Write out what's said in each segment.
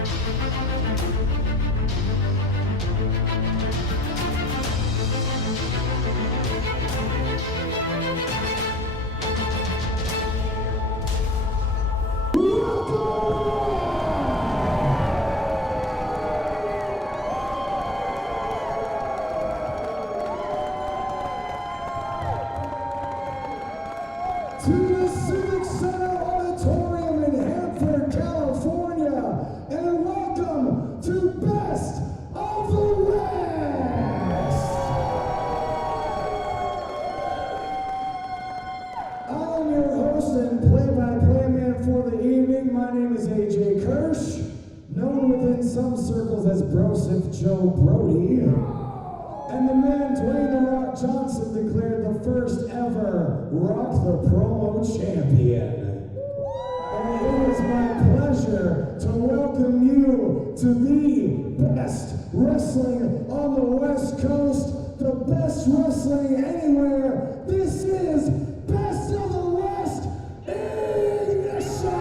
To the Civic Center Auditorium in Hanford, California, and welcome to Best of the West! I am your host and play-by-play man for the evening. My name is AJ Kirsch, known within some circles as Broseph Joe Brody. And the man Dwayne "The Rock" Johnson declared the first ever Rock the Promo champion. And it is my pleasure to welcome you to the best wrestling on the West Coast, the best wrestling anywhere. This is Best of the West Ignition!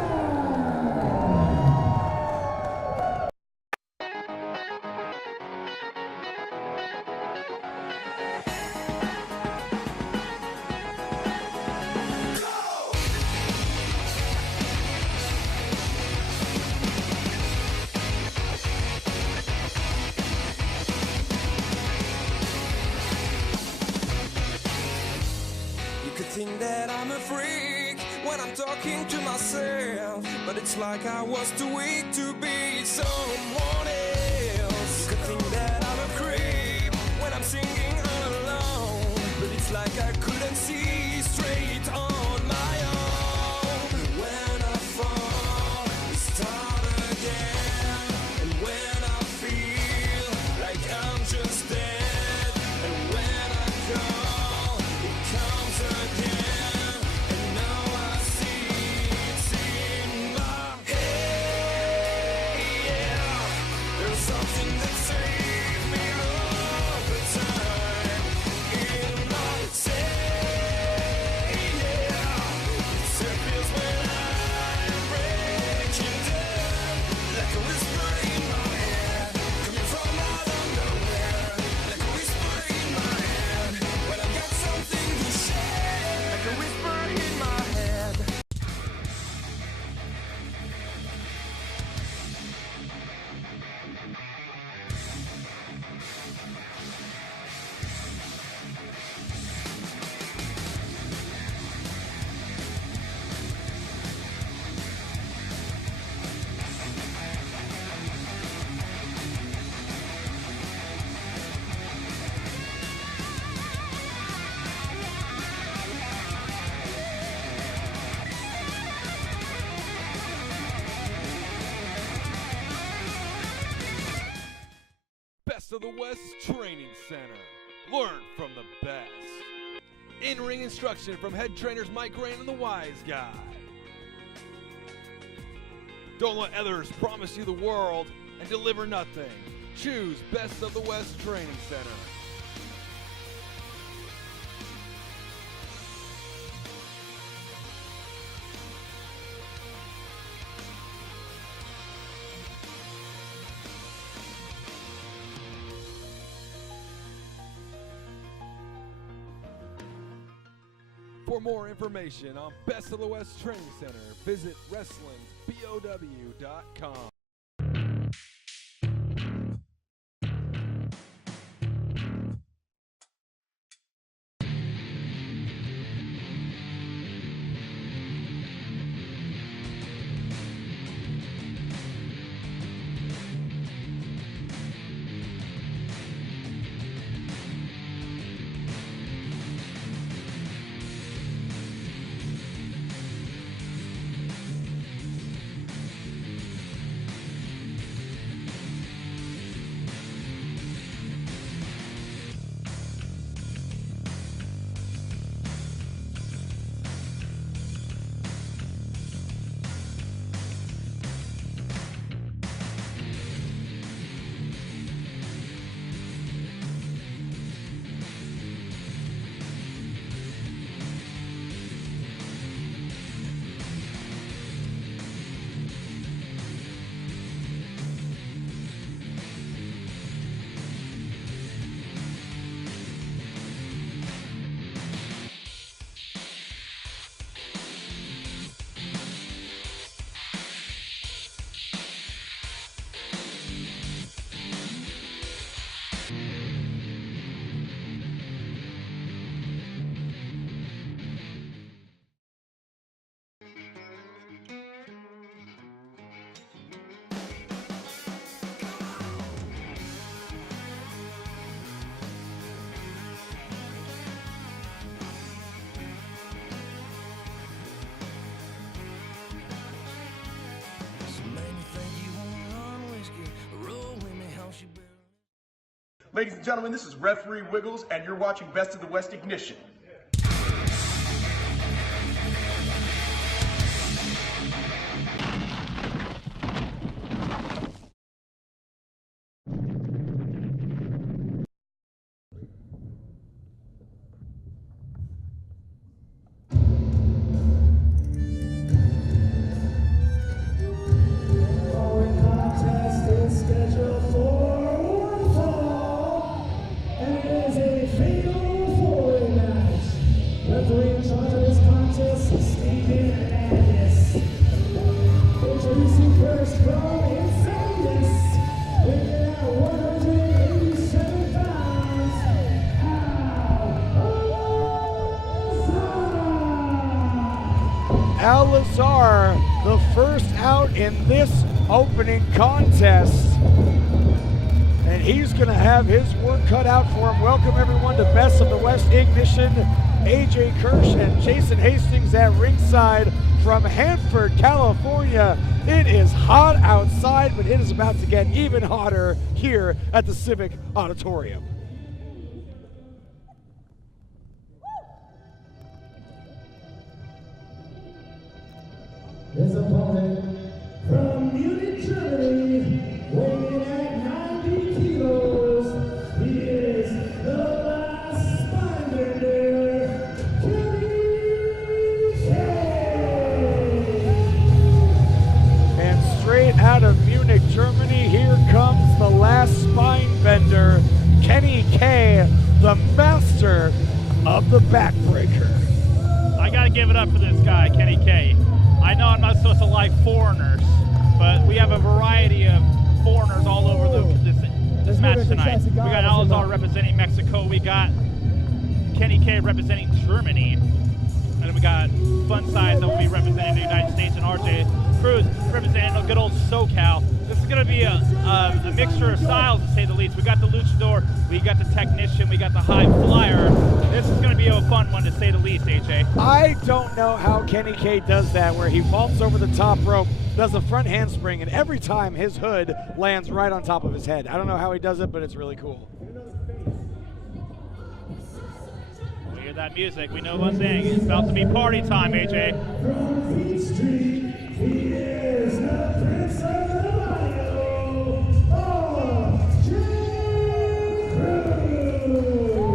Think that I'm a freak when I'm talking to myself, but it's like I was too weak to be someone else. You could think that I'm a creep when I'm singing all alone, but it's like I couldn't see straight on my own. When I fall, we start again, and when I feel like I'm just dead, and when I call, it comes again. Best of the West Training Center. Learn from the best. In-ring instruction from head trainers Mike Rain and the Wise Guy. Don't let others promise you the world and deliver nothing. Choose Best of the West Training Center. For more information on Best of the West Training Center, visit WrestlingBOW.com. Ladies and gentlemen, this is Referee Wiggles, and you're watching Best of the West Ignition. Azar, the first out in this opening contest. And he's going to have his work cut out for him. Welcome everyone to Best of the West Ignition. AJ Kirsch and Jason Hastings at ringside from Hanford, California. It is hot outside, but it is about to get even hotter here at the Civic Auditorium. His opponent from Munich, Germany, weighing at 90 kilos, he is the last spinebender, Kenny K. And straight out of Munich, Germany, here comes the last spinebender, Kenny K, the master of the backbreaker. I gotta give it up for this guy, Kenny K. I know I'm not supposed to like foreigners, but we have a variety of foreigners all over this match tonight. We got Azar representing Mexico. We got Kenny K representing Germany. And then we got Funsize that will be representing the United States, and RJ Cruz representing a good old SoCal. This is going to be a mixture of styles, to say the least. We got the luchador, we got the technician, we got the high flyer. This is going to be a fun one, to say the least, AJ. I don't know how Kenny K does that, where he vaults over the top rope, does a front handspring, and every time his hood lands right on top of his head. I don't know how he does it, but it's really cool. We hear that music. We know one thing. It's about to be party time, AJ. From Beach Street, he is the Prince of the Barrio, Cruz.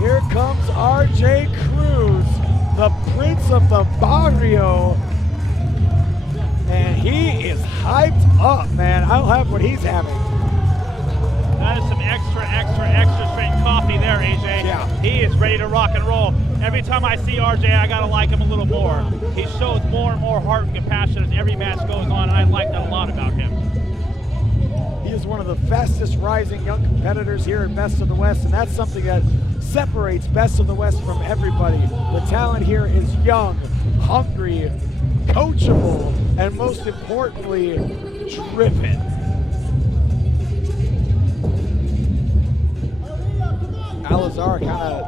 Here comes RJ Cruz, the Prince of the Barrio. And he is hyped up, man. I don't have what he's having. That is some extra strength coffee there, AJ. Yeah. He is ready to rock and roll. Every time I see RJ, I gotta like him a little more. He shows more and more heart and compassion as every match goes on, and I like that a lot about him. He is one of the fastest rising young competitors here at Best of the West, and that's something that separates Best of the West from everybody. The talent here is young, hungry, coachable, and most importantly, driven. Azar kind of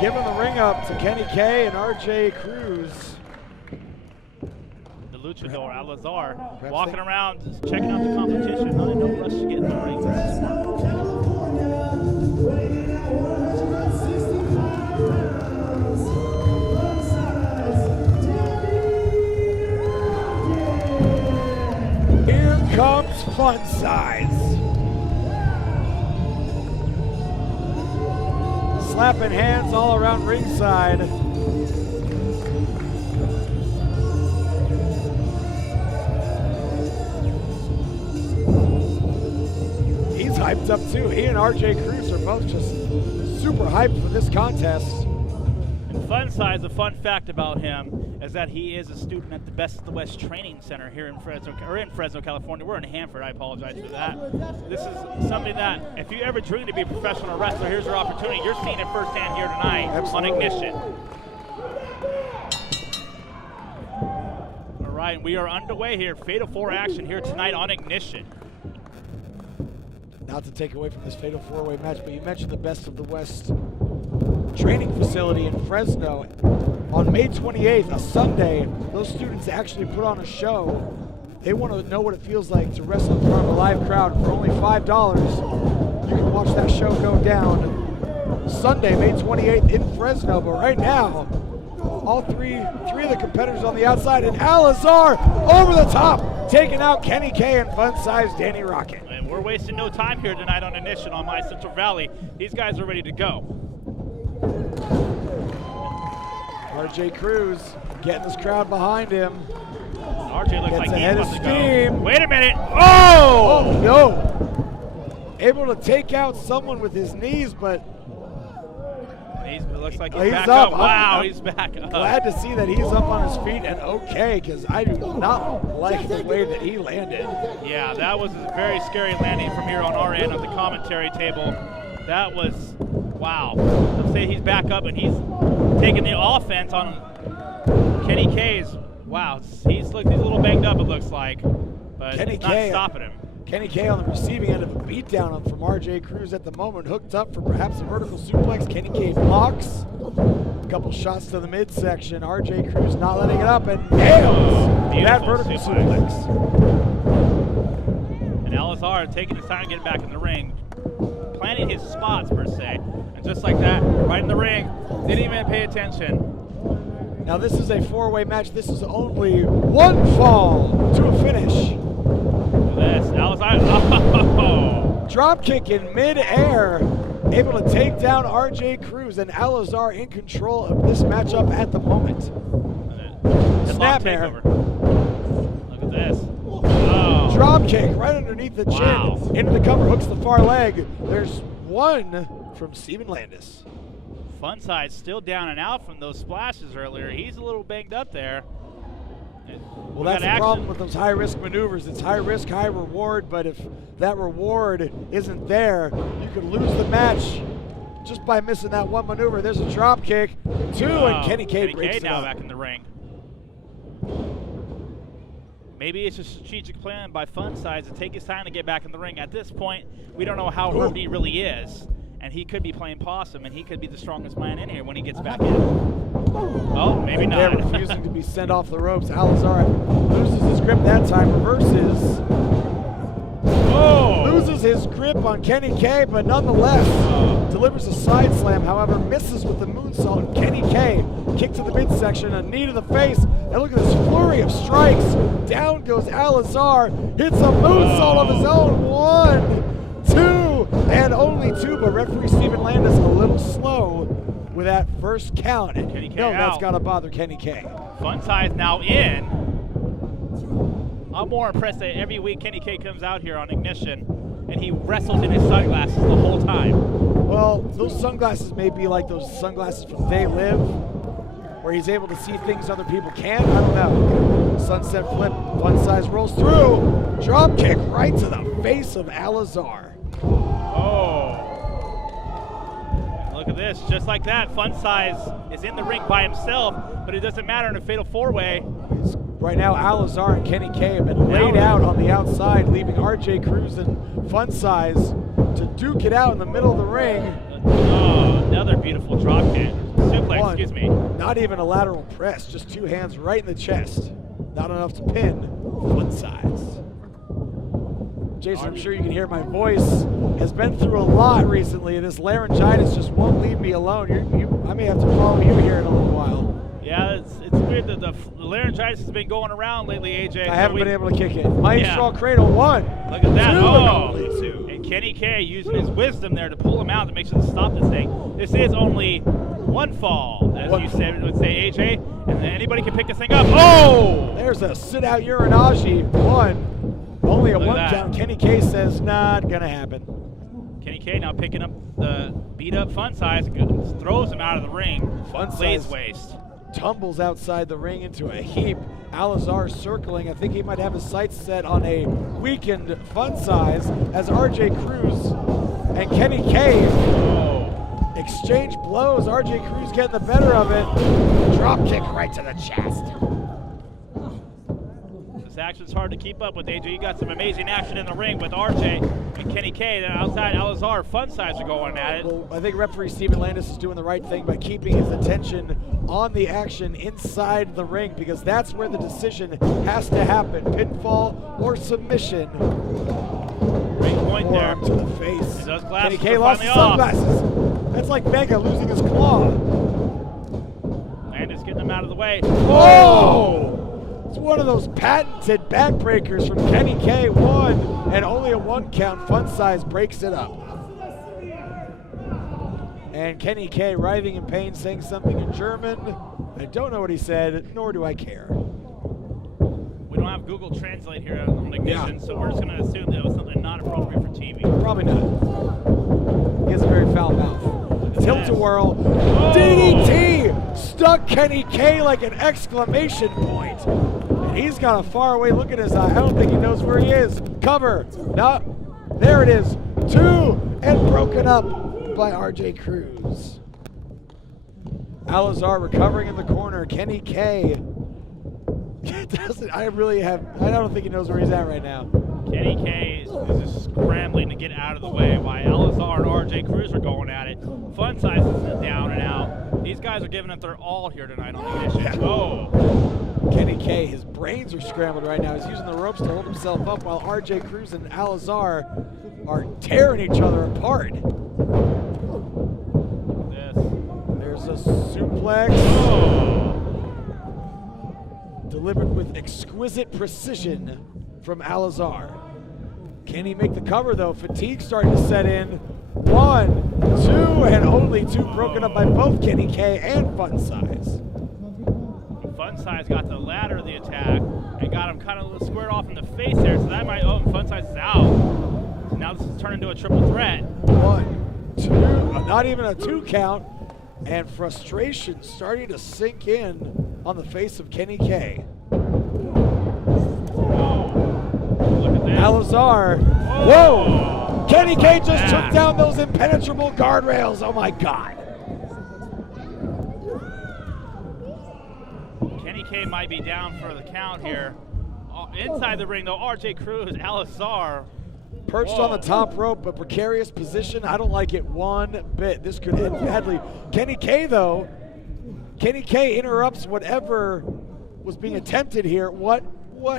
giving the ring up to Kenny K and RJ Cruz. The luchador, Azar, walking around, just checking out the competition. Not in no rush to get in the ring. Fresno, California, weighing at 165 pounds, Funsize, Danny Rocket. Here comes Funsize. Slapping hands all around ringside. He's hyped up too. He and RJ Cruz are both just super hyped for this contest. And Funsize, a fun fact about him is that he is a student at the Best of the West Training Center here in Fresno, California. We're in Hanford. I apologize for that. This is something that, if you ever dream to be a professional wrestler, here's your opportunity. You're seeing it firsthand here tonight on Ignition. All right, we are underway here. Fatal 4 action here tonight on Ignition. Not to take away from this Fatal 4-Way match, but you mentioned the Best of the West training facility in Fresno. On May 28th, a Sunday, those students actually put on a show they want to know what it feels like to wrestle in front of a live crowd for only $5. You can watch that show go down Sunday, May 28th in Fresno. But right now, all three of the competitors on the outside, and Azar over the top, taking out Kenny K and Funsize Danny Rocket. And we're wasting no time here tonight on Ignition on My Central Valley. These guys are ready to go. RJ Cruz getting this crowd behind him. RJ looks like ahead he's of about to steam. go. Wait a minute. Oh! Oh no! Able to take out someone with his knees, but It looks like he's he's back up. up. Wow, he's back up. Glad to see that he's up on his feet and okay, because I do not like the way that he landed. Yeah, that was a very scary landing from here on our end of the commentary table. That was, wow. Let's say he's back up and he's taking the offense on Kenny K's. Wow, he's a little banged up, it looks like, but Kenny it's not K, stopping him. Kenny K on the receiving end of a beatdown from RJ Cruz at the moment, hooked up for perhaps a vertical suplex. Kenny K blocks. A couple shots to the midsection. RJ Cruz not letting it up and nails that vertical suplex. And Azar taking his time to get back in the ring, planning his spots per se, and just like that, right in the ring, didn't even pay attention. Now this is a four-way match. This is only one fall to a finish. This, oh. Drop kick in mid-air, able to take down RJ Cruz, and Azar in control of this matchup at the moment. Snapmare. Look at this. Oh. Drop kick right underneath the chin. Wow. Into the cover, hooks the far leg. There's one from Steven Landis. Funsize still down and out from those splashes earlier. He's a little banged up there. Well, that's the problem with those high-risk maneuvers. It's high risk, high reward, but if that reward isn't there, you could lose the match just by missing that one maneuver. There's a drop kick, two, and Kenny K breaks it now up. back in the ring. Maybe it's a strategic plan by Funsize to take his time to get back in the ring. At this point, we don't know how hurt he really is, and he could be playing possum, and he could be the strongest man in here when he gets back in. Oh, maybe not. They're refusing to be sent off the ropes. Azar loses his grip that time, reverses. Oh! Loses his grip on Kenny K, but nonetheless delivers a side slam. However, misses with the moonsault. And Kenny K, kick to the midsection, a knee to the face. And look at this flurry of strikes. Down goes Azar, hits a moonsault of his own. 1, 2, and only 2. But referee Steven Landis a little slow with that first count. And Kenny K that's out. got to bother Kenny K. Funsize now in. I'm more impressed that every week Kenny K comes out here on Ignition and he wrestles in his sunglasses the whole time. Well, those sunglasses may be like those sunglasses from They Live, where he's able to see things other people can't. I don't know. Sunset flip, Funsize rolls through. Drop kick right to the face of Azar. Oh. Look at this, just like that, Funsize is in the ring by himself, but it doesn't matter in a fatal four-way. Right now, Azar and Kenny K have been laid out on the outside, leaving RJ Cruz and Funsize to duke it out in the middle of the ring. Oh, another beautiful drop kick. Suplex, excuse me. Not even a lateral press, just 2 hands right in the chest. Not enough to pin Funsize. Jason, I'm sure you can hear my voice has been through a lot recently. This laryngitis just won't leave me alone. I may have to follow you here in a little while. Yeah, it's weird that the laryngitis has been going around lately, AJ. I haven't been able to kick it. Maestro Cradle 1. Look at that. 2, Oh, and only 2. And Kenny K using his wisdom there to pull him out to make sure to stop this thing. This is only one fall, as you said, would say, AJ, and then anybody can pick this thing up. Oh! There's a sit-out Uranagi 1. Only a 1 count. Kenny K says, not gonna happen. Kenny K now picking up the beat-up Funsize, throws him out of the ring. Lays waste. Tumbles outside the ring into a heap. Azar circling. I think he might have his sights set on a weakened Funsize as RJ Cruz and Kenny K exchange blows. RJ Cruz getting the better of it. Drop kick right to the chest. action's hard to keep up with, AJ. You got some amazing action in the ring with RJ and Kenny K. Then outside, Azar, Funsize are going at it. Well, I think referee Steven Landis is doing the right thing by keeping his attention on the action inside the ring, because that's where the decision has to happen. Pinfall or submission. Great point there. To the face. And those Kenny glasses K are lost his finally off. sunglasses. That's like Mega losing his claw. Landis getting them out of the way. Oh! It's one of those patented backbreakers from Kenny K. One, and only a 1 count. Funsize breaks it up. And Kenny K writhing in pain, saying something in German. I don't know what he said, nor do I care. We don't have Google Translate here on Ignition, so we're just going to assume that it was something not appropriate for TV. Probably not. He has a very foul mouth. Tilt-a-whirl. Oh. DDT! Stuck Kenny K like an exclamation point. And he's got a faraway look in his eye. I don't think he knows where he is. Cover. No. There it is. 2 and broken up by RJ Cruz. Azar recovering in the corner. Kenny K. I don't think he knows where he's at right now. Kenny K is just scrambling to get out of the way while Azar and RJ Cruz are going at it. Funsize is down and out. These guys are giving it their all here tonight on the Ignition. Oh. Kenny K, his brains are scrambled right now. He's using the ropes to hold himself up while RJ Cruz and Azar are tearing each other apart. There's a suplex. Oh. Delivered with exquisite precision from Azar. Can he make the cover though? Fatigue starting to set in. 1, 2, and only 2 broken up by both Kenny K and Funsize. Funsize got the ladder of the attack and got him kind of squared off in the face there, so that might, Funsize is out. So now this is turned into a triple threat. 1, 2, not even a 2 count, and frustration starting to sink in on the face of Kenny K. Look at this. Azar. Whoa! Kenny K just took down those impenetrable guardrails. Oh my God. Kenny K might be down for the count here. Inside the ring though, RJ Cruz, Azar. Perched on the top rope, a precarious position. I don't like it one bit. This could end badly. Kenny K though, Kenny K interrupts whatever was being attempted here. What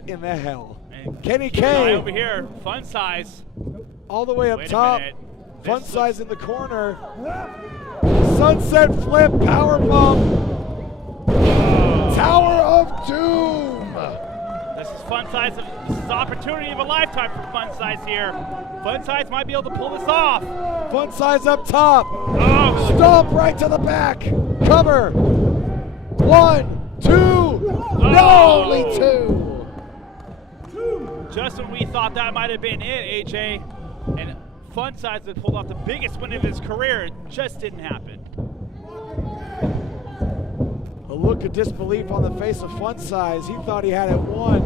in the hell? And Kenny K over here, Funsize. all the way up Wait a top. minute. Funsize in the corner. Sunset flip, power bomb. Tower of Doom. This is Funsize. This is opportunity of a lifetime for Funsize here. Funsize might be able to pull this off. Funsize up top. Oh, Stomp right to the back. Cover. 1, 2. No, only 2. just when we thought that might have been it, AJ, and Funsize had pulled off the biggest win of his career, it just didn't happen. A look of disbelief on the face of Funsize. He thought he had it won.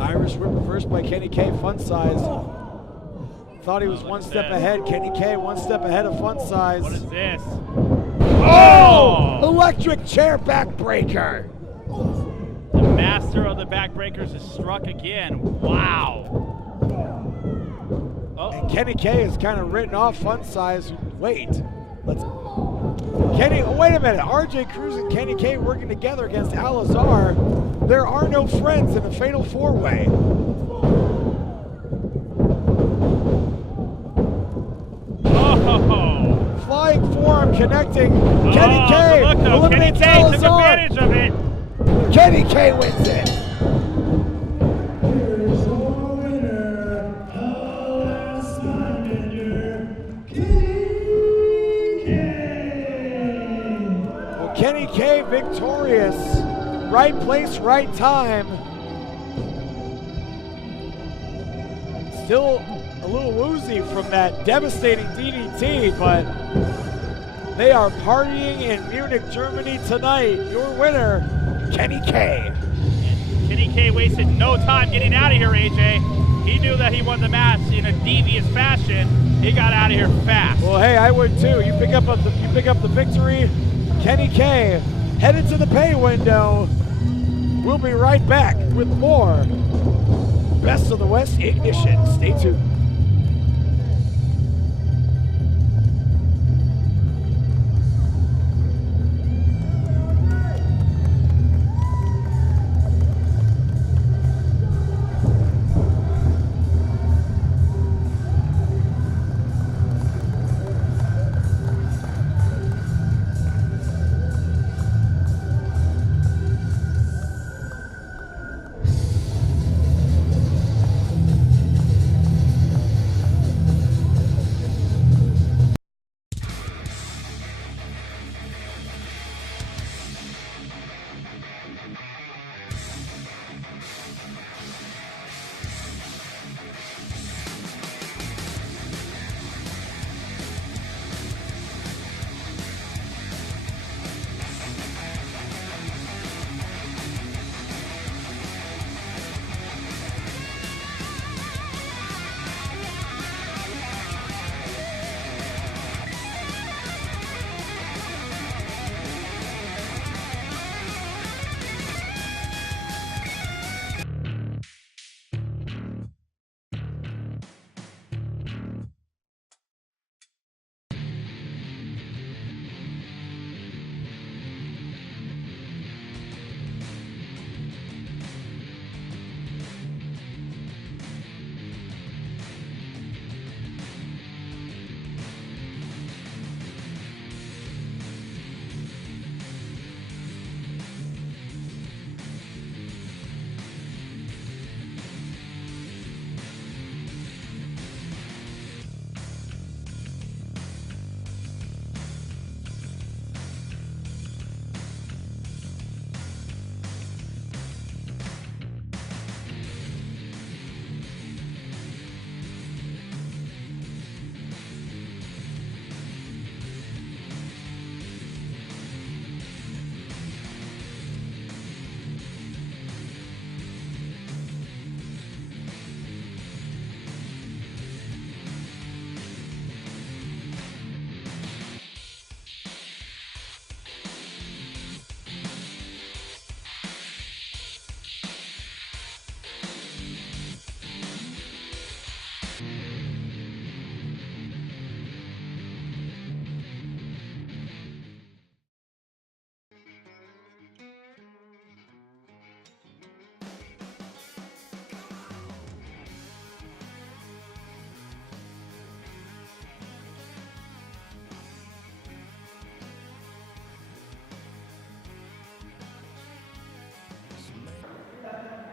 Irish whip reversed by Kenny K. Funsize thought he was one step ahead. Kenny K. one step ahead of Funsize. What is this? Oh! Electric chair backbreaker. The master of the backbreakers is struck again. Wow. Oh. And Kenny K. is kind of written off Funsize. Wait. Wait a minute. RJ Cruz and Kenny K working together against Azar. There are no friends in a fatal four-way. Oh. Flying forearm connecting. Kenny K look though, eliminates Kenny K took Azar. advantage of it. Kenny K wins it. Here's your winner, last contender, Kenny K. Well, Kenny K victorious. Right place, right time. Still a little woozy from that devastating DDT, but they are partying in Munich, Germany tonight. Your winner, Kenny K. And Kenny K wasted no time getting out of here, AJ. He knew that he won the match in a devious fashion. He got out of here fast. Well, hey, I would too. You pick up the victory. Kenny K headed to the pay window. We'll be right back with more Best of the West Ignition. Stay tuned.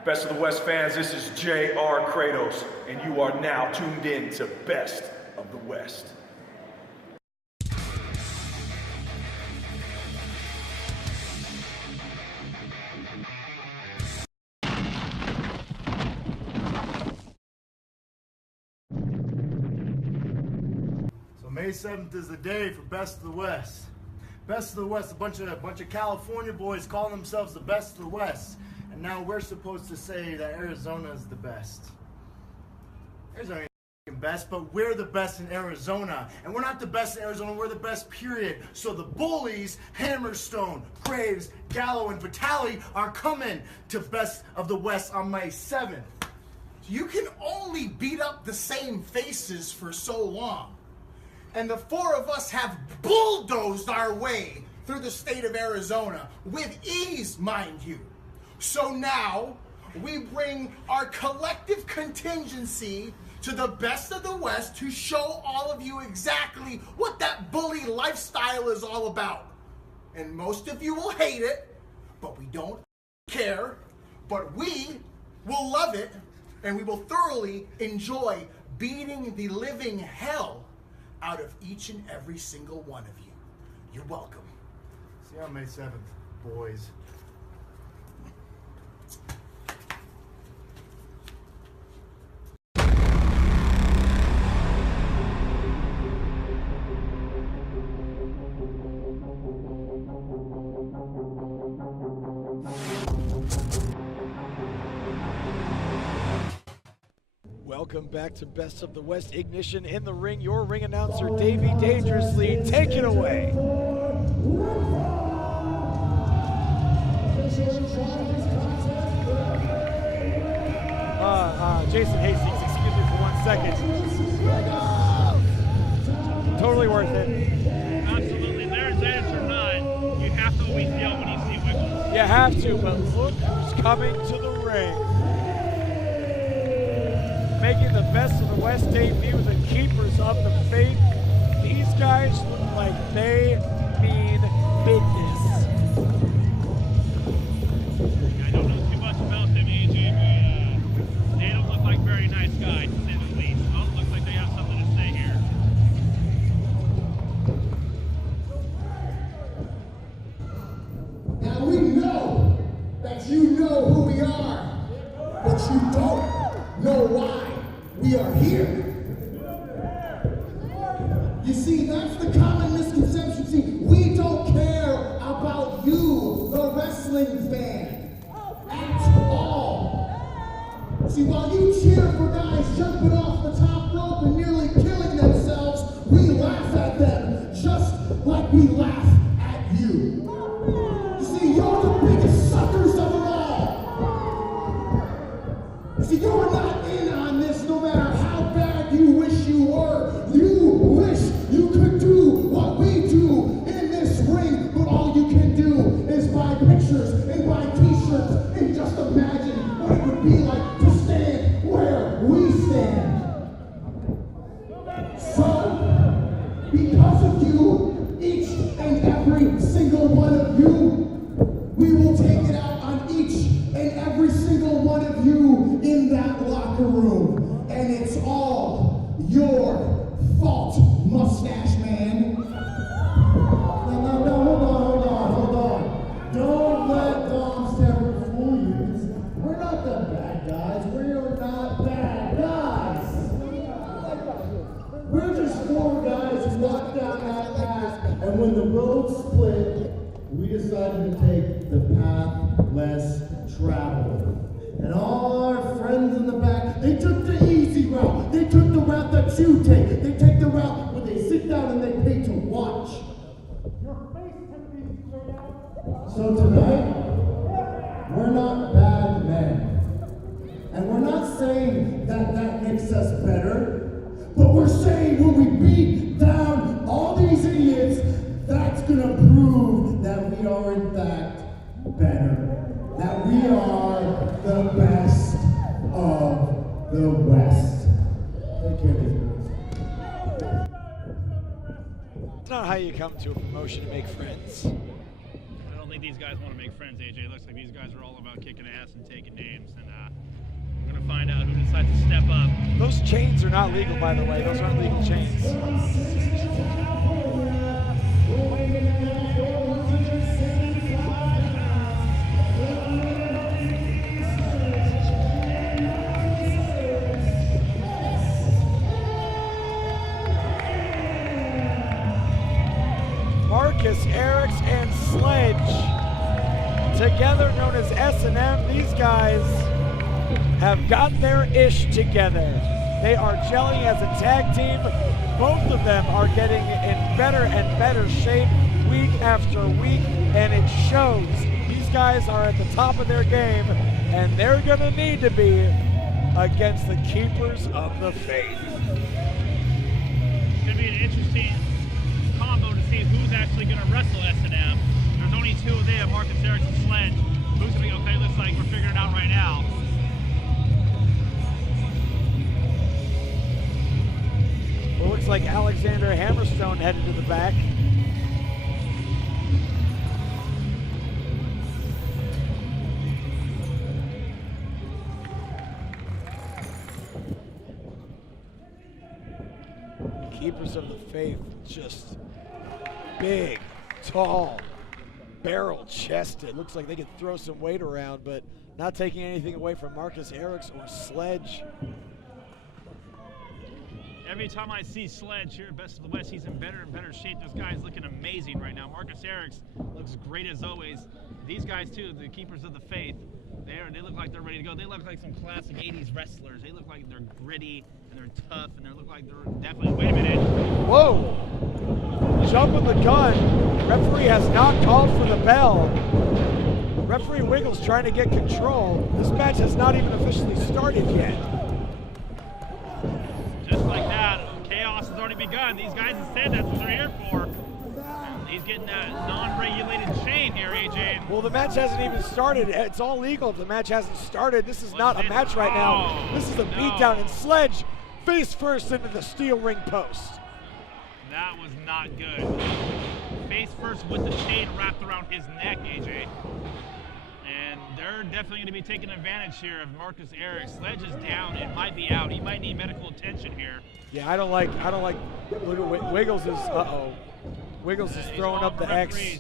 Best of the West fans, this is J.R. Kratos, and you are now tuned in to Best of the West. So May 7th is the day for Best of the West. Best of the West, a bunch of California boys calling themselves the Best of the West. And now we're supposed to say that Arizona is the best. Arizona ain't the best, but we're the best in Arizona. And we're not the best in Arizona, we're the best, period. So the Bullies, Hammerstone, Graves, Gallo, and Vitale are coming to Best of the West on May 7th. You can only beat up the same faces for so long. And the four of us have bulldozed our way through the state of Arizona, with ease, mind you. So now, we bring our collective contingency to the Best of the West to show all of you exactly what that bully lifestyle is all about. And most of you will hate it, but we don't care. But we will love it, and we will thoroughly enjoy beating the living hell out of each and every single one of you. You're welcome. See you on May 7th, boys. Welcome back to Best of the West Ignition. In the ring, your ring announcer, Davey Dangerously. Take it away. Jason Hastings, excuse me for 1 second. Totally worth it. Absolutely. There's edge or not, you have to always yell when you see Wiggles. You have to, but look who's coming to the ring. Making the Best of the West debut, the Keepers of the Faith. These guys look like they mean business. I don't know too much about them, AJ, but they don't look like very nice guys, to say the least. Oh, looks like they have something to say here. Now we know that you know who we are, but you don't know why we are here. You see, that's the common misconception. See, we don't care about you, the wrestling fan, at all. See, while you cheer for guys jumping off the top rope and nearly killing themselves, we laugh at them, just like we laugh at you. You see, you're the biggest suckers of them all. See, you're not in on this no matter how bad you wish you were. You wish you could do what we do in this ring, but all you can do is buy pictures and buy t-shirts and just imagine what it would be like to stand where we stand. So, because of you, each and every single one of you, we will take it out on each and every single one of you in that locker room. And it's all your fault, mustache man. No, hold on. Don't let Dom Stepper fool you. We're not the bad guys. We are not bad guys. We're just four guys who walked down that path, and when the road split, we decided to take the path less traveled. And all our friends in the back, they took the easy route. They took the route that you take. They take the route where they sit down and they pay to watch. So tonight, we're not bad men. And we're not saying that that makes us better, but we're saying when we beat down all these idiots, that's gonna prove that we are in fact better. That we are the best of the West. Take care of these boys. It's not how you come to a promotion to make friends. I don't think these guys want to make friends, AJ. It looks like these guys are all about kicking ass and taking names, and we're going to find out who decides to step up. Those chains are not legal, by the way. Those aren't legal chains. Marcus, Erics, and Sledge, together known as S&M. These guys have got their ish together. They are gelling as a tag team. Both of them are getting in better and better shape week after week, and it shows. These guys are at the top of their game, and they're going to need to be against the Keepers of the Faith. It's going to be an interesting combo to see who's actually going to wrestle S&M. There's only two of them, Marcus, Erics, and Sledge. Who's going to be okay? Looks like we're figuring it out right now. Well, looks like Alexander Hammerstone headed to the back. Keepers of the Faith, just big, tall, barrel-chested. Looks like they can throw some weight around, but not taking anything away from Marcus Erics or Sledge. Every time I see Sledge here at Best of the West, he's in better and better shape. This guy's looking amazing right now. Marcus Erics looks great as always. These guys too, the Keepers of the Faith, they look like they're ready to go. They look like some classic 80s wrestlers. They look like they're gritty and they're tough and they look like they're definitely, wait a minute. Whoa, jumping the gun. Referee has not called for the bell. Referee Wiggles trying to get control. This match has not even officially started yet. chaos has already begun. These guys have said that's what they're here for. He's getting that non-regulated chain here, AJ. Well, the match hasn't even started. It's all legal if the match hasn't started. This is not a match right now. This is a beatdown, and Sledge face first into the steel ring post. That was not good. Face first with the chain wrapped around his neck, AJ. And they're definitely going to be taking advantage here of Marcus Eric. Sledge is down. It might be out. He might need medical attention here. Yeah, I don't like, look at Wiggles is, Wiggles is throwing up the X.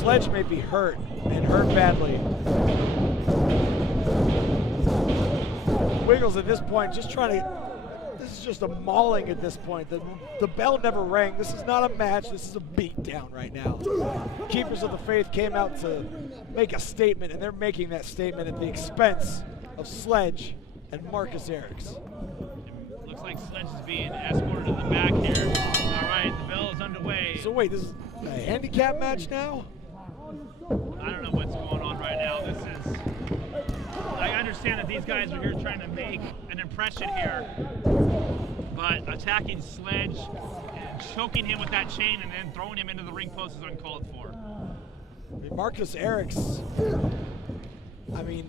Sledge may be hurt, and hurt badly. Wiggles at this point just trying to, this is just a mauling at this point. The bell never rang. This is not a match. This is a beatdown right now. Keepers of the Faith came out to make a statement, and they're making that statement at the expense of Sledge and Marcus Erics. Looks like Sledge is being escorted to the back here. All right, the bell is underway. So wait, this is a handicap match now? I don't know what's going on right now. This is, I understand that these guys are here trying to make an impression here, but attacking Sledge and choking him with that chain and then throwing him into the ring post is uncalled for. Marcus Erics, I mean,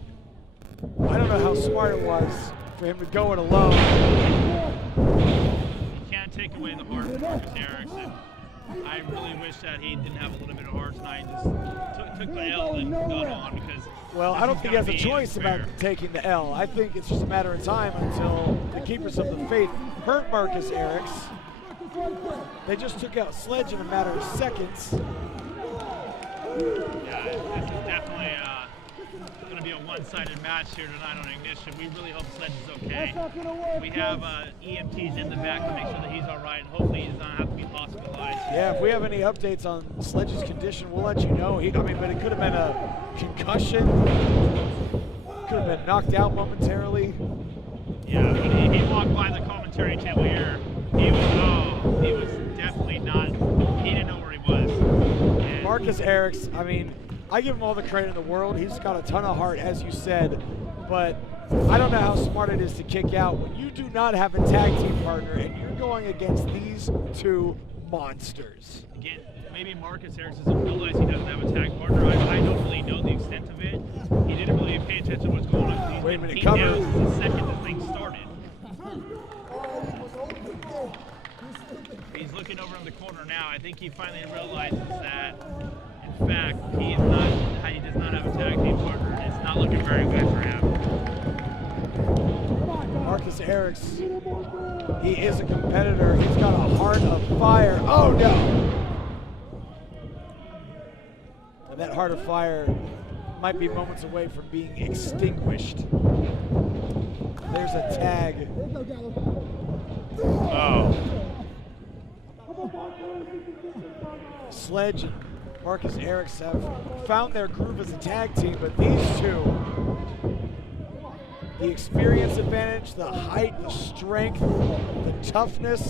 I don't know how smart it was for him to go it alone. You can't take away the heart of Marcus Erics, and I really wish that he didn't have a little bit of heart tonight. Just took the L and got on because. Well, I don't think he has a choice about taking the L. I think it's just a matter of time until the Keepers of the Faith hurt Marcus Erics. They just took out Sledge in a matter of seconds. Yeah, this is definitely going to be a one-sided match here tonight on Ignition. We really hope Sledge is okay. We have EMTs in the back to make sure that he's all right, and hopefully he does not have to be hospitalized. Yeah, if we have any updates on Sledge's condition, we'll let you know. But it could have been a concussion. Could have been knocked out momentarily. Yeah, when he walked by the commentary table here, he was definitely not, he didn't know where he was. And Marcus Erics, I mean, I give him all the credit in the world. He's got a ton of heart, as you said, but I don't know how smart it is to kick out when you do not have a tag team partner and you're going against these two monsters. Again, maybe Marcus Erics doesn't realize he doesn't have a tag partner. I don't really know the extent of it. He didn't really pay attention to what's going on. Wait a minute, He's cover. down since the second the thing started. He's looking over in the corner now. I think he finally realizes that, in fact, he does not have a tag team partner. It's not looking very good for him. Marcus Erics, he is a competitor. He's got a heart of fire. Oh no! And that heart of fire might be moments away from being extinguished. There's a tag. Oh. Sledge and Marcus Erics have found their groove as a tag team, but these two, the experience advantage, the height, the strength, the toughness.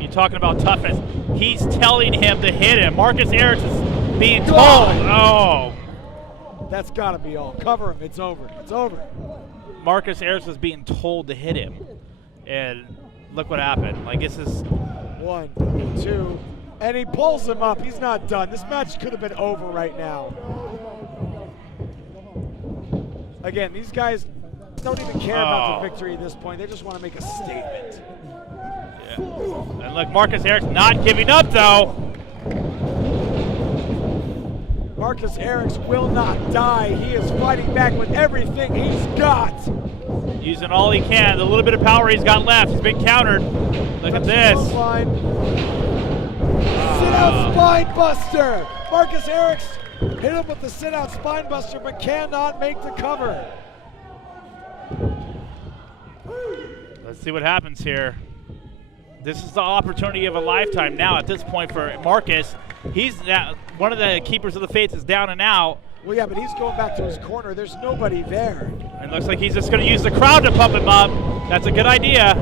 You're talking about toughness. He's telling him to hit him. Marcus Erics is being told. Oh. That's got to be all. Cover him. It's over. It's over. Marcus Erics was being told to hit him. And look what happened. Like, this is 1, 2, and he pulls him up. He's not done. This match could have been over right now. Again, these guys don't even care about the victory at this point. They just want to make a statement. Yeah. And look, Marcus Erics not giving up, though. Marcus Erics will not die. He is fighting back with everything he's got. Using all he can. The little bit of power he's got left. He's been countered. Look at this. Sit-out spine buster. Marcus Erics hit him with the sit-out spine buster, but cannot make the cover. Let's see what happens here. This is the opportunity of a lifetime now at this point for Marcus. He's now, one of the Keepers of the Faith is down and out. Well, yeah, but he's going back to his corner. There's nobody there. It looks like he's just going to use the crowd to pump him up. That's a good idea.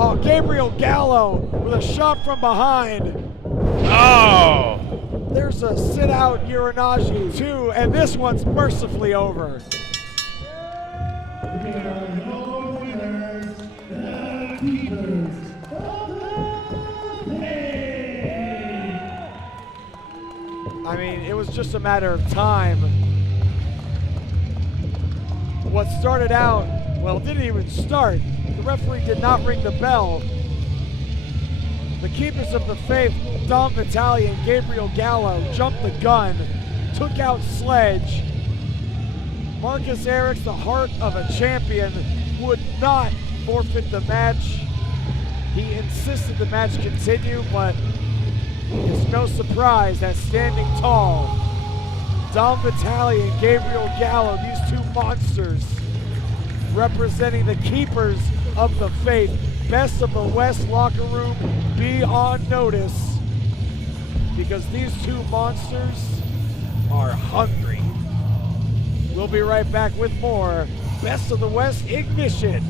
Oh, Gabriel Gallo with a shot from behind. Oh. there's a sit-out Uranagi too, and this one's mercifully over. I mean, it was just a matter of time. What started out, well, it didn't even start. The referee did not ring the bell. The keepers of the faith, Dom Vitale and Gabriel Gallo, jumped the gun, took out Sledge. Marcus Erics, the heart of a champion, would not forfeit the match. He insisted the match continue, but it's no surprise that standing tall, Dom Vitale and Gabriel Gallo, these two monsters, representing the keepers of the faith, best of the West locker room, be on notice, because these two monsters are hungry. We'll be right back with more Best of the West Ignition.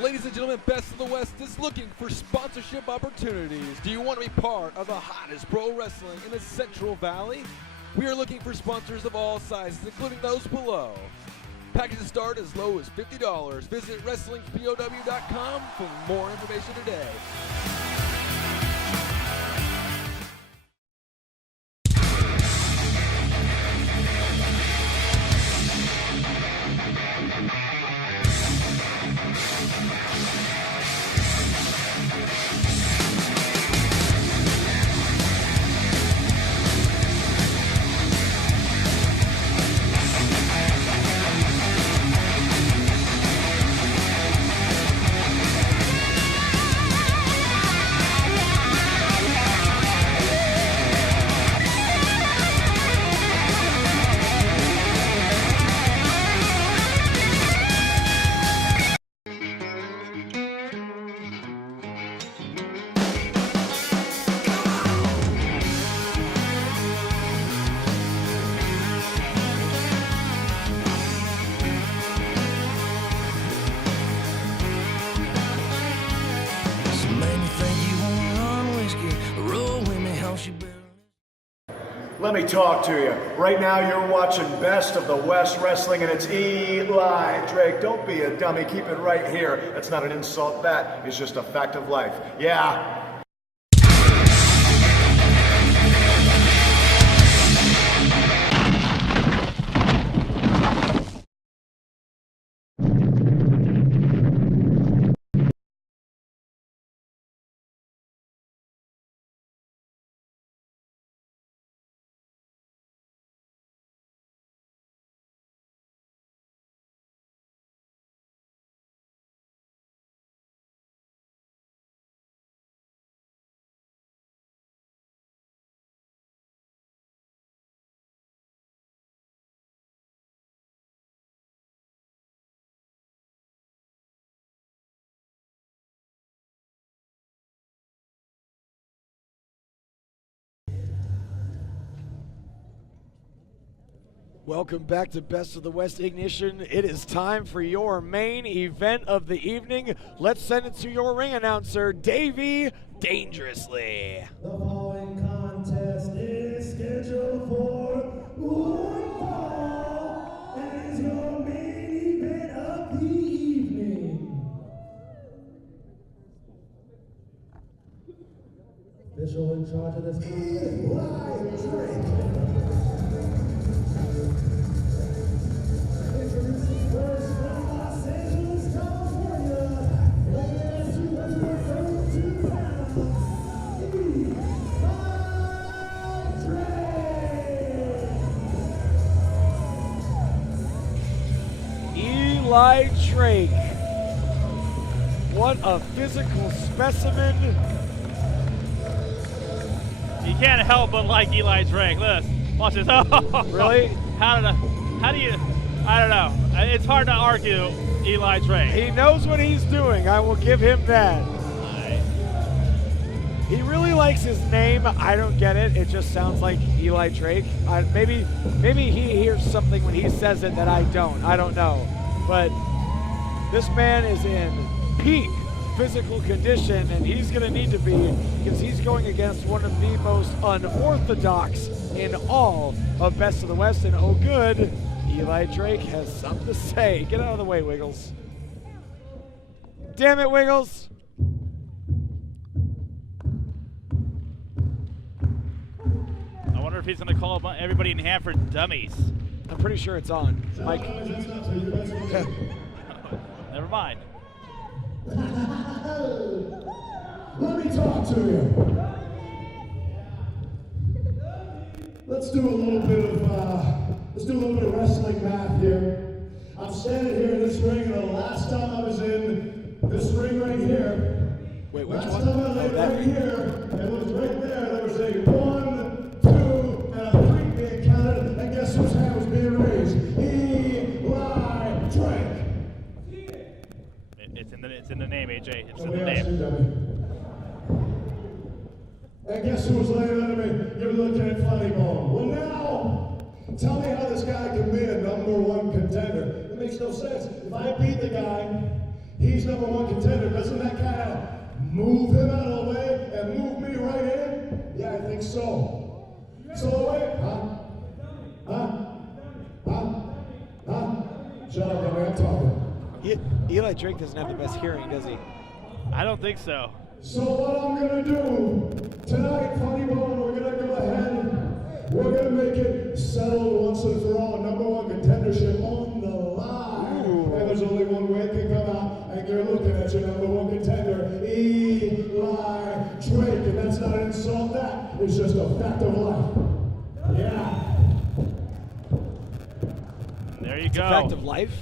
Ladies and gentlemen, Best of the West is looking for sponsorship opportunities. Do you want to be part of the hottest pro wrestling in the Central Valley? We are looking for sponsors of all sizes, including those below. Packages start as low as $50. Visit WrestlingPOW.com for more information today. Let me talk to you. Right now you're watching Best of the West Wrestling and it's Eli Drake. Don't be a dummy, keep it right here. That's not an insult, that is just a fact of life. Yeah. Welcome back to Best of the West Ignition. It is time for your main event of the evening. Let's send it to your ring announcer, Davey Dangerously. The following contest is scheduled for one fall and is your main event of the evening. Official in charge of this contest, Eli Drake. Introducing first from Los Angeles, California, weighing 232 pounds, Eli Drake. What a physical specimen. You can't help but like Eli Drake. Look, watch this. Really? How do you, I don't know. It's hard to argue Eli Drake. He knows what he's doing. I will give him that. He really likes his name. I don't get it. It just sounds like Eli Drake. Maybe he hears something when he says it that I don't. I don't know. But this man is in peak physical condition, and he's going to need to be, because he's going against one of the most unorthodox in all of Best of the West. And oh good, Eli Drake has something to say. Get out of the way, Wiggles. Damn it, Wiggles. I wonder if he's going to call everybody in Hanford dummies. I'm pretty sure it's on. Mike. Never mind. Let me talk to you. Let's do a little bit of wrestling math here. I'm standing here in this ring, and the last time I was in this ring right here. Wait, which last one? time I laid right here, it was right there. There was a 1, 2, and a 3 being counted, and guess whose hand was being raised? Eli Drake. It's in the name, AJ. It's in Nobody the else name. did, dummy. And guess who was laying under me? You're looking at Funnybone. Well, now, tell me how this guy can be a #1 contender. It makes no sense. If I beat the guy, he's #1 contender. Doesn't that kind of move him out of the way and move me right in? Yeah, I think so. So wait, Shut up, dummy, I'm talking. Eli Drake doesn't have the best hearing, does he? I don't think so. So what I'm gonna do tonight, Funnybone, we're gonna go ahead. We're gonna make it settled once and for all. #1 contendership on the line. Ooh. And there's only one way it can come out, and you're looking at your #1 contender, Eli Drake. And that's not an insult. That is just a fact of life. Yeah. There you go. Fact of life?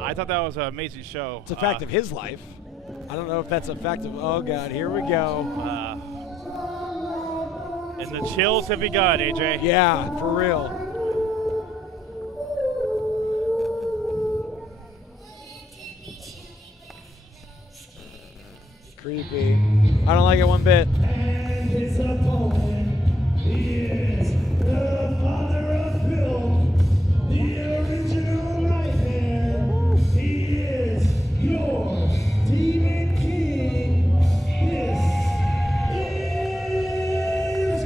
I thought that was an amazing show. It's a fact of his life. I don't know if that's a fact of, oh God, here we go. And the chills have begun, AJ. Yeah, for real. Creepy. I don't like it one bit. and his opponent, he is the father of Bill, the original right hand. He is your Demon King. This is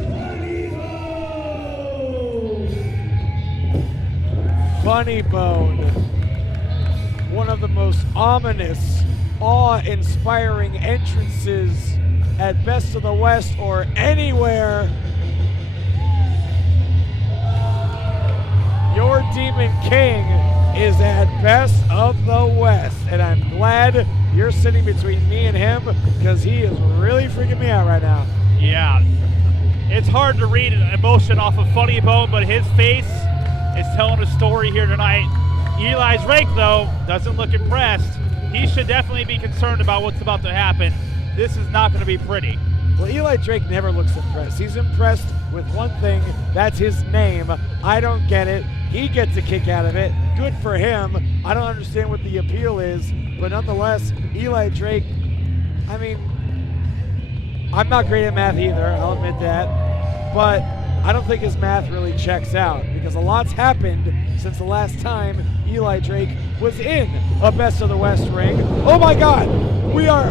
Funnybone. One of the most ominous, awe-inspiring entrances at Best of the West or anywhere. Your Demon King is at Best of the West, and I'm glad you're sitting between me and him because he is really freaking me out right now. Yeah. It's hard to read emotion off of Funnybone, but his face is telling a story here tonight. Eli Drake, though, doesn't look impressed. He should definitely be concerned about what's about to happen. This is not going to be pretty. Well, Eli Drake never looks impressed. He's impressed with one thing, that's his name. I don't get it. He gets a kick out of it. Good for him. I don't understand what the appeal is, but nonetheless, Eli Drake, I mean, I'm not great at math either, I'll admit that. But I don't think his math really checks out because a lot's happened since the last time Eli Drake was in a Best of the West ring. Oh my God, we are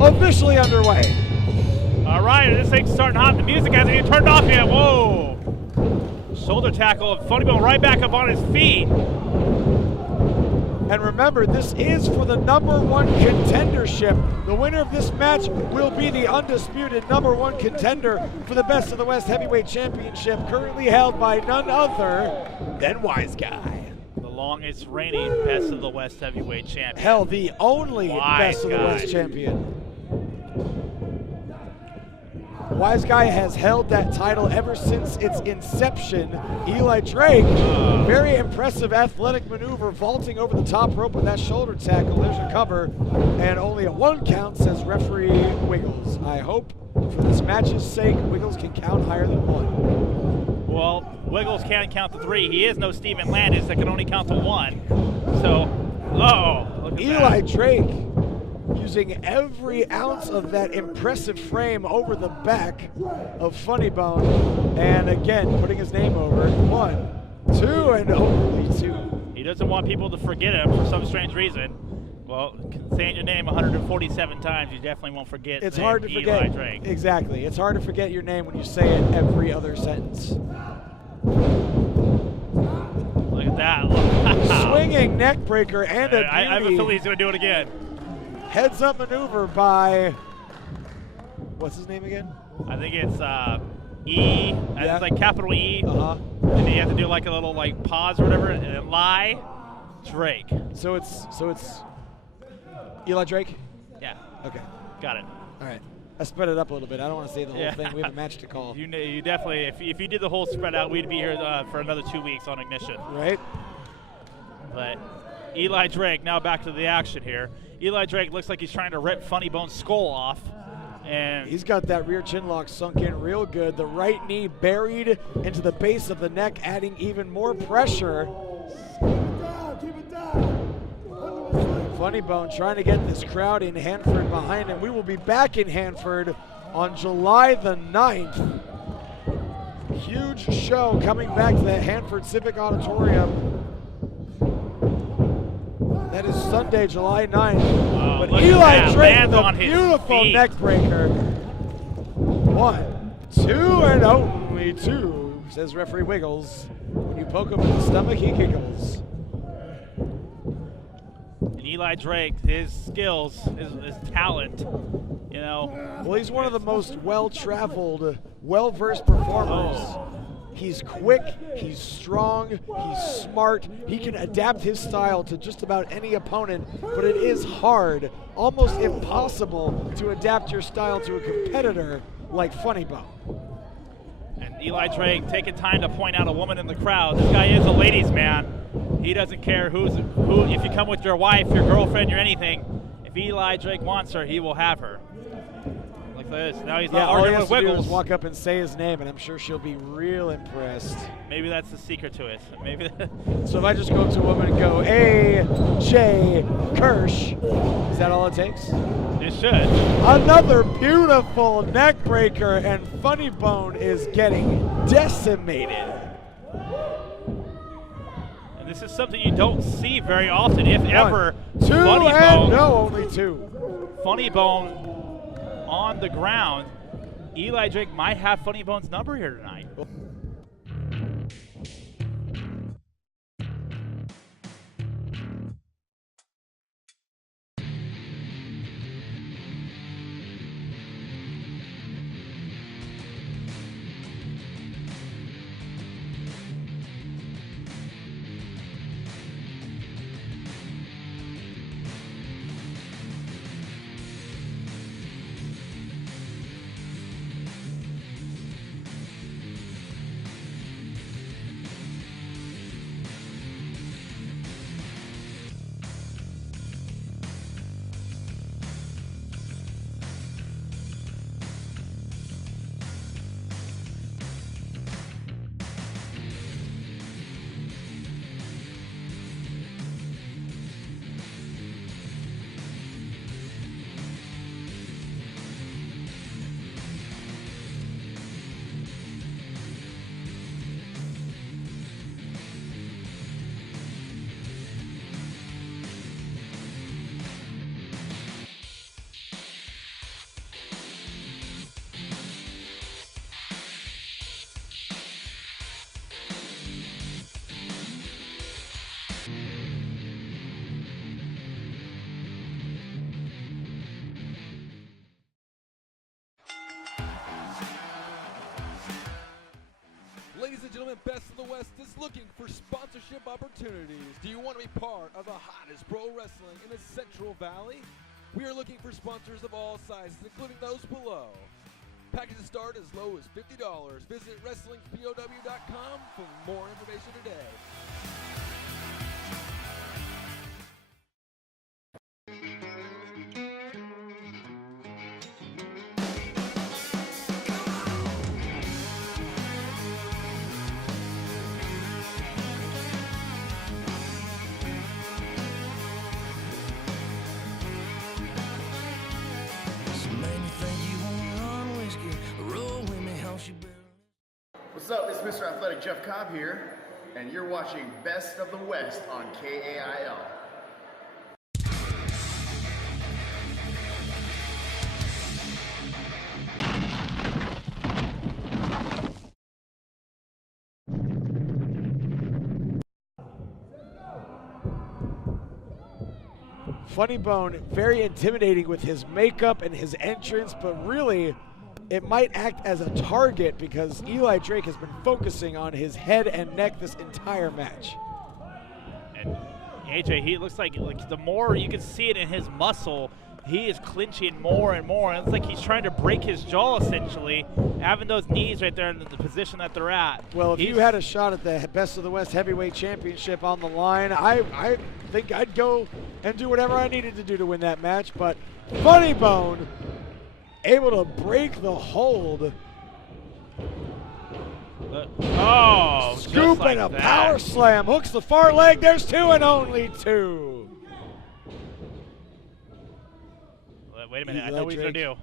officially underway. All right, this thing's starting hot. The music hasn't even turned off yet. Whoa. Shoulder tackle of Funnybone right back up on his feet. And remember, this is for the #1 contendership. The winner of this match will be the undisputed #1 contender for the Best of the West Heavyweight Championship, currently held by none other than Wise Guy. The longest reigning Best of the West Heavyweight Champion. Hell, the only Best of the West champion. Wise Guy has held that title ever since its inception. Eli Drake, very impressive athletic maneuver, vaulting over the top rope with that shoulder tackle. There's a cover, and only a 1 count, says referee Wiggles. I hope for this match's sake, Wiggles can count higher than 1. Well, Wiggles can't count to 3. He is no Steven Landis that can only count to 1. So, look at Eli that. Drake using every ounce of that impressive frame over the back of Funnybone, and again putting his name over it. 1, 2, and only 2. He doesn't want people to forget him for some strange reason. Well, saying your name 147 times, you definitely won't forget. It's hard to forget. Eli Drake. Exactly. It's hard to forget your name when you say it every other sentence. Look at that. Swinging neck breaker and a I have a feeling he's going to do it again. Heads up maneuver by, what's his name again? I think it's E. Yeah. It's like capital E. Uh-huh. And then you have to do like a little like pause or whatever, and then Eli Drake. So it's Eli Drake? Yeah. Okay. Got it. All right. I spread it up a little bit. I don't want to say the whole thing. We have a match to call. You definitely, if you did the whole spread out, we'd be here for another 2 weeks on Ignition. Right. But Eli Drake, now back to the action here. Eli Drake looks like he's trying to rip Funnybone's skull off. And he's got that rear chin lock sunk in real good. The right knee buried into the base of the neck, adding even more pressure. Keep it down. Funnybone trying to get this crowd in Hanford behind him. We will be back in Hanford on July the 9th. Huge show coming back to the Hanford Civic Auditorium. That is Sunday, July 9th. But Eli Drake with a beautiful neck breaker. 1, 2, and only 2, says referee Wiggles. When you poke him in the stomach, he giggles. And Eli Drake, his skills, his talent, you know. Well, he's one of the most well-traveled, well-versed performers. He's quick, he's strong, he's smart. He can adapt his style to just about any opponent, but it is hard, almost impossible to adapt your style to a competitor like Funnybone. And Eli Drake taking time to point out a woman in the crowd. This guy is a ladies' man. He doesn't care who. If you come with your wife, your girlfriend, or anything, if Eli Drake wants her, he will have her. Like this. Now he's not arguing with Wiggles. Wiggles. Walk up and say his name, and I'm sure she'll be real impressed. Maybe that's the secret to it. Maybe. So if I just go up to a woman and go, A.J. Kirsch, is that all it takes? It should. Another beautiful neck breaker, and Funnybone is getting decimated. And this is something you don't see very often, if ever. 2 and no, only 2. Funnybone on the ground. Eli Drake might have Funnybone's number here tonight. gentlemen, Best of the West is looking for sponsorship opportunities. Do you want to be part of the hottest pro wrestling in the Central Valley? We are looking for sponsors of all sizes, including those below. Packages start as low as $50. Visit WrestlingPOW.com for more information today. What's up? It's Mr. Athletic Jeff Cobb here, and you're watching Best of the West on KAIL. Funnybone, very intimidating with his makeup and his entrance, but really it might act as a target because Eli Drake has been focusing on his head and neck this entire match. And AJ, he looks like the more you can see it in his muscle, he is clinching more and more. It's like he's trying to break his jaw, essentially, having those knees right there in the position that they're at. Well, if you had a shot at the Best of the West Heavyweight Championship on the line, I think I'd go and do whatever I needed to do to win that match, but Funnybone able to break the hold. Scoop and a power slam. Hooks the far leg. There's two and only two. Wait a minute. I know what he's going to do.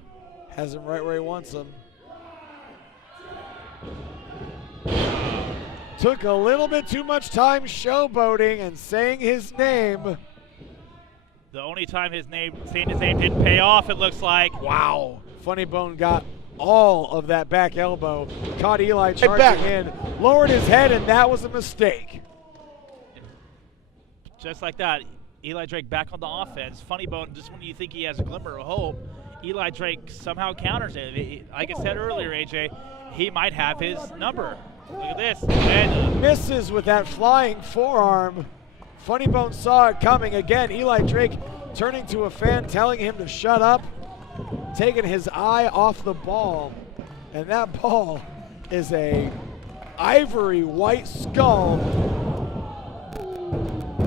Has him right where he wants him. Took a little bit too much time showboating and saying his name. The only time saying his name didn't pay off, it looks like. Wow. Funnybone got all of that back elbow. Caught Eli charging in, lowered his head, and that was a mistake. Just like that, Eli Drake back on the offense. Funnybone, just when you think he has a glimmer of hope, Eli Drake somehow counters it. Like I said earlier, AJ, he might have his number. Look at this. And misses with that flying forearm. Funnybone saw it coming. Again, Eli Drake turning to a fan, telling him to shut up, taking his eye off the ball. And that ball is a ivory white skull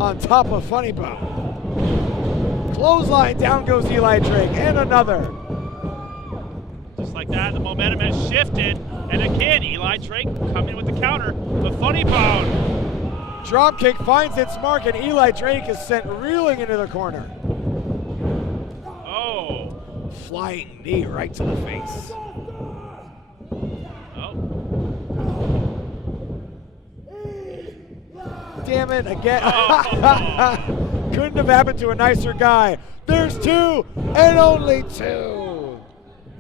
on top of Funnybone. Clothesline, down goes Eli Drake, and another. Just like that, the momentum has shifted. And again, Eli Drake coming with the counter. The Funnybone. Dropkick finds its mark, and Eli Drake is sent reeling into the corner. Oh. Flying knee right to the face. Oh. Damn it, again. Oh. Couldn't have happened to a nicer guy. There's two, and only two.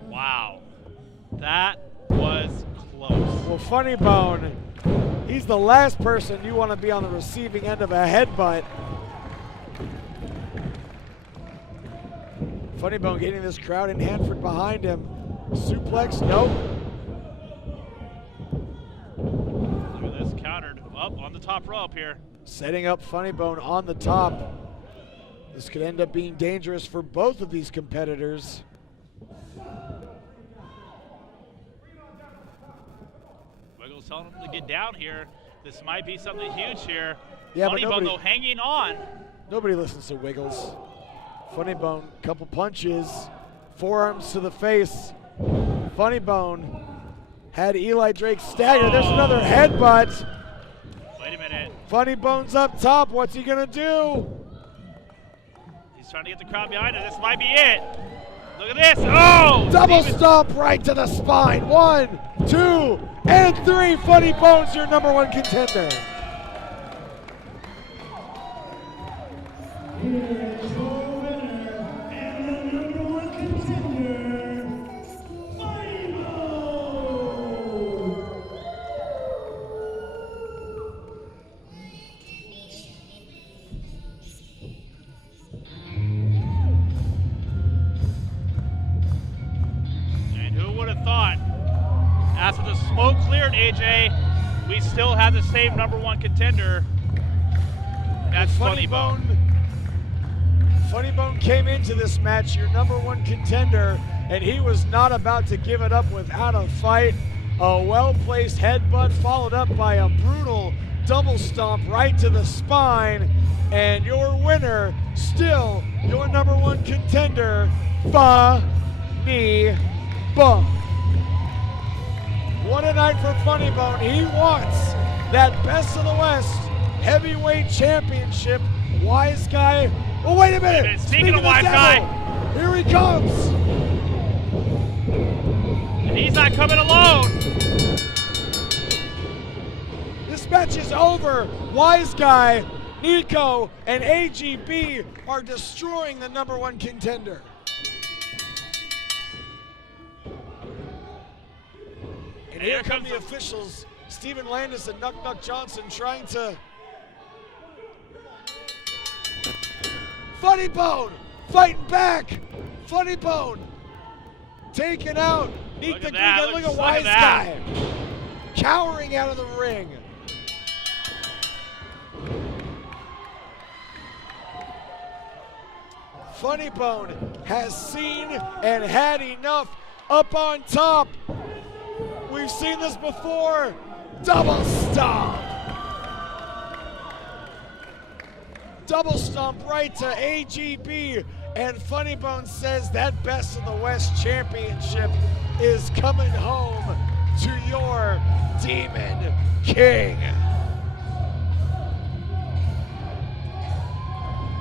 Wow. That was close. Well, Funnybone, he's the last person you want to be on the receiving end of a headbutt. Funnybone getting this crowd in Hanford behind him. Suplex, nope. Look at this, countered up on the top rope here. Setting up Funnybone on the top. This could end up being dangerous for both of these competitors. Wiggles telling him to get down here. This might be something huge here. Yeah, Funnybone though hanging on. Nobody listens to Wiggles. Funnybone, couple punches, forearms to the face. Funnybone had Eli Drake staggered. There's another headbutt. Wait a minute. Funnybone's up top. What's he gonna do? He's trying to get the crowd behind him. This might be it. Look at this. Oh! Double stomp right to the spine. 1, 2, and 3. Funnybone's your #1 contender. Here is your winner and the #1 contender, Funnybone. And who would have thought, after the smoke cleared, AJ, we still have the same #1 contender. That's Funnybone. Funnybone came into this match your #1 contender, and he was not about to give it up without a fight. A well-placed headbutt followed up by a brutal double stomp right to the spine, and your winner, still your #1 contender, Funnybone. What a night for Funnybone. He wants that Best of the West Heavyweight Championship. Wise Guy. Oh, wait a minute. Speaking of Wise Guy. Here he comes. And he's not coming alone. This match is over. Wise Guy, Nico, and AGB are destroying the #1 contender. And here come the officials, Stephen Landis and Nuck Nuck Johnson, trying to... Funnybone fighting back. Funnybone taken out. Look at that. Look at Wise Guy cowering out of the ring. Funnybone has seen and had enough. Up on top, we've seen this before. Double stomp. Double stomp right to AGB, and Funnybone says that Best of the West Championship is coming home to your Demon King.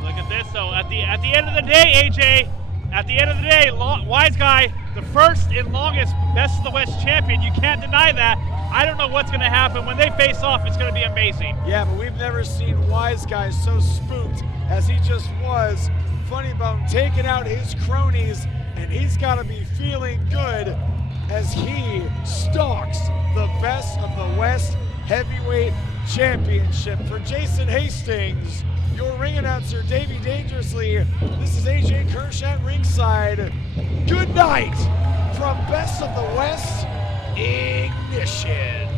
Look at this though. At the end of the day, AJ, at the end of the day, Wise Guy, the first and longest Best of the West champion. You can't deny that. I don't know what's going to happen. When they face off, it's going to be amazing. Yeah, but we've never seen Wise Guy so spooked as he just was. Funnybone taking out his cronies, and he's got to be feeling good as he stalks the Best of the West Heavyweight Championship. For Jason Hastings, your ring announcer, Davey Dangerously, this is AJ Kirsch at ringside. Good night from Best of the West Ignition.